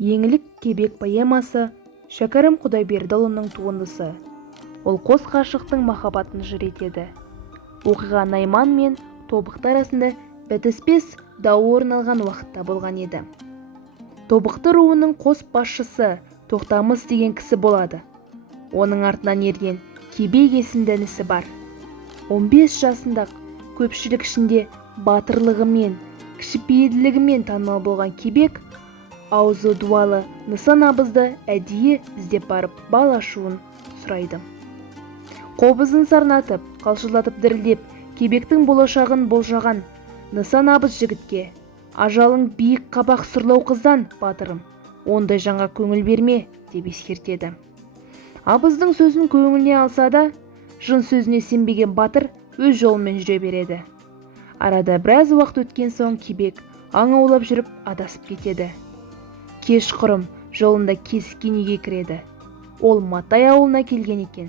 Еңлік кебек поэмасы Шәкәрім Құдайбердіұлының туындысы. Ол қос ғашықтың махаббатын жыр етеді. Оқиға Найман мен Тобықты арасында бітіспес дау орын алған уақытта болған еді. Тобықты руының қос басшысы Тоқтамыс деген кісі болады. Оның артынан ерген Кебек есімді інісі бар. 15 жасында көпшілік ішінде батырлығымен, кішіпейілділігімен танымал болған Кебек аузы дуалы Нысан абызды әдейі іздеп барып бал ашуын сұрайды. Қобызын сарнатып, қалшылдатып дірілдеп, Кебектің болашағын болжаған Нысан абыз жігітке: ажалың биік қабақ сұрлау қыздан, батырым, ондай жанға көңіл берме, деп ескертеді. Абыздың сөзін көңіліне алса да, жын сөзіне сенбеген батыр өз жолымен жүре береді. Арада біраз уақыт өткен соң Кебек аң аулап жүріп адасып кетеді. Кешқұрым жолында кесіккен үйге кіреді. Ол Матай ауылына келген екен.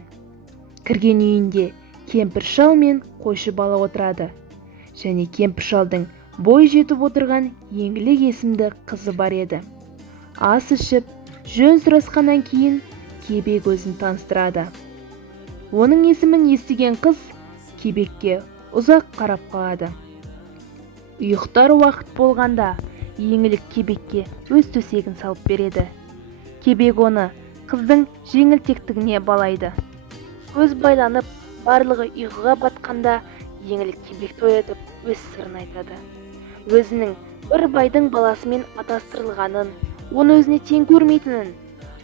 Кірген үйінде кемпір шал мен қойшы бала отырады. Және кемпір шалдың бой жетіп отырған Еңлік есімді қызы бар еді. Ас ішіп, жөн сұрасқаннан кейін Кебек өзін таныстырады. Оның есімін естіген қыз Кебекке ұзақ қарап қалады. Ұйықтар уақыт болғанда Еңлік Кебекке өз төсегін салып береді. Кебек оны қыздың жеңілтектігіне балайды. Көз байланып, барлығы ұйқыға батқанда Еңлік Кебекті оятып өз сырын айтады. Өзінің бір байдың баласымен атастырылғанын, оны өзіне тең көрмейтінін,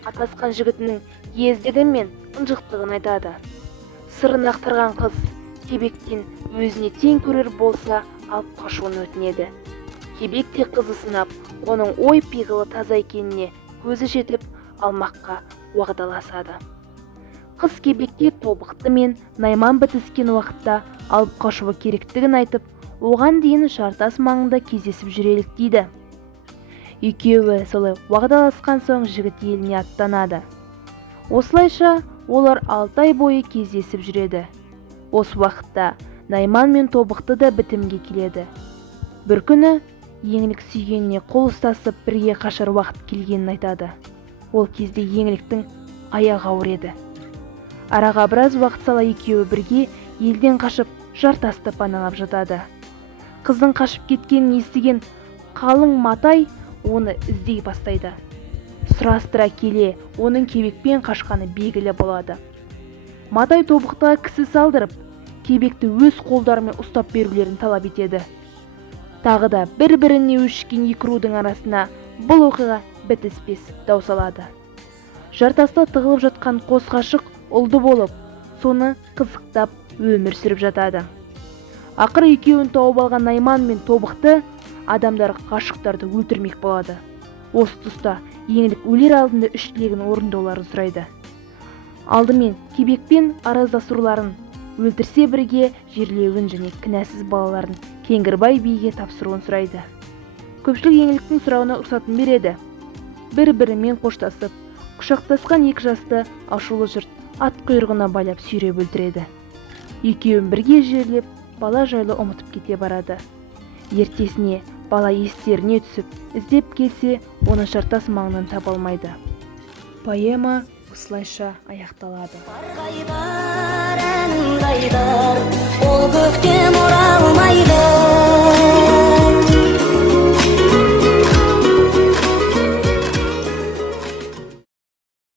атасқан жігітінің ездігі мен ынжықтығын айтады. Сырын ақтарған қыз Кебектен өзіне тең көрер болса алып қашуын өтінеді. Кебек те қызы сынап, оның ой пиғылы таза екеніне көзі жетіп алмаққа уағдаласады. Қыз Кебекке Тобықты мен Найман бітіскен уақытта алып қашуы керектігін айтып, оған дейін Жартас маңында кездесіп жүрелік дейді. Екеуі солай уағдаласқан соң жігіт еліне аттанады. Осылайша олар 6 ай бойы кездесіп жүреді. Осы уақытта Найман мен Тобықты да бітімге келеді. Бір күні Еңлік сүйгеніне қол ұстасып бірге қашар уақыт келгенін айтады. Ол кезде Еңліктің аяғы ауыр еді. Араға біраз уақыт сала екеуі бірге елден қашып Жартасты паналап жатады. Қыздың қашып кеткенін естіген қалың Матай оны іздей бастайды. Сұрастыра келе, оның Кебекпен қашқаны белгілі болады. Матай Тобықтыға кісі салдырып, Кебекті өз қолдарымен ұстап берулерін талап етеді. Тағы да бір-біріне өшкен екі рудың арасына бұл оқиға бітіспес дау салады. Жартаста тығылып жатқан қос ғашық ұлды болып, соны қызықтап өмір сүріп жатады. Ақыры екеуін тауып алған Найман мен Тобықты адамдар ғашықтарды өлтірмек болады. Осы тұста Еңлік өлер алдында 3 тілегін орындауларын сұрайды. Алдымен Кебекпен араздасуларын, өлтірсе бірге жерлеуін және кінәсіз балаларын Кеңгірбай биге тапсыруын сұрайды. Көпшілік Еңліктің сұрауына рұқсатын береді. Бір-бірімен қоштасып, құшақтасқан екі жасты ашулы жұрт ат құйрығына байлап сүйреп өлтіреді. Екеуін бірге жерлеп, бала жайлы ұмытып кете барады. Ертесіне бала естеріне түсіп, іздеп келсе, оны Жартас маңынан таба алмайды. Поэма осылайша аяқталады. Ол көктем оралмайды.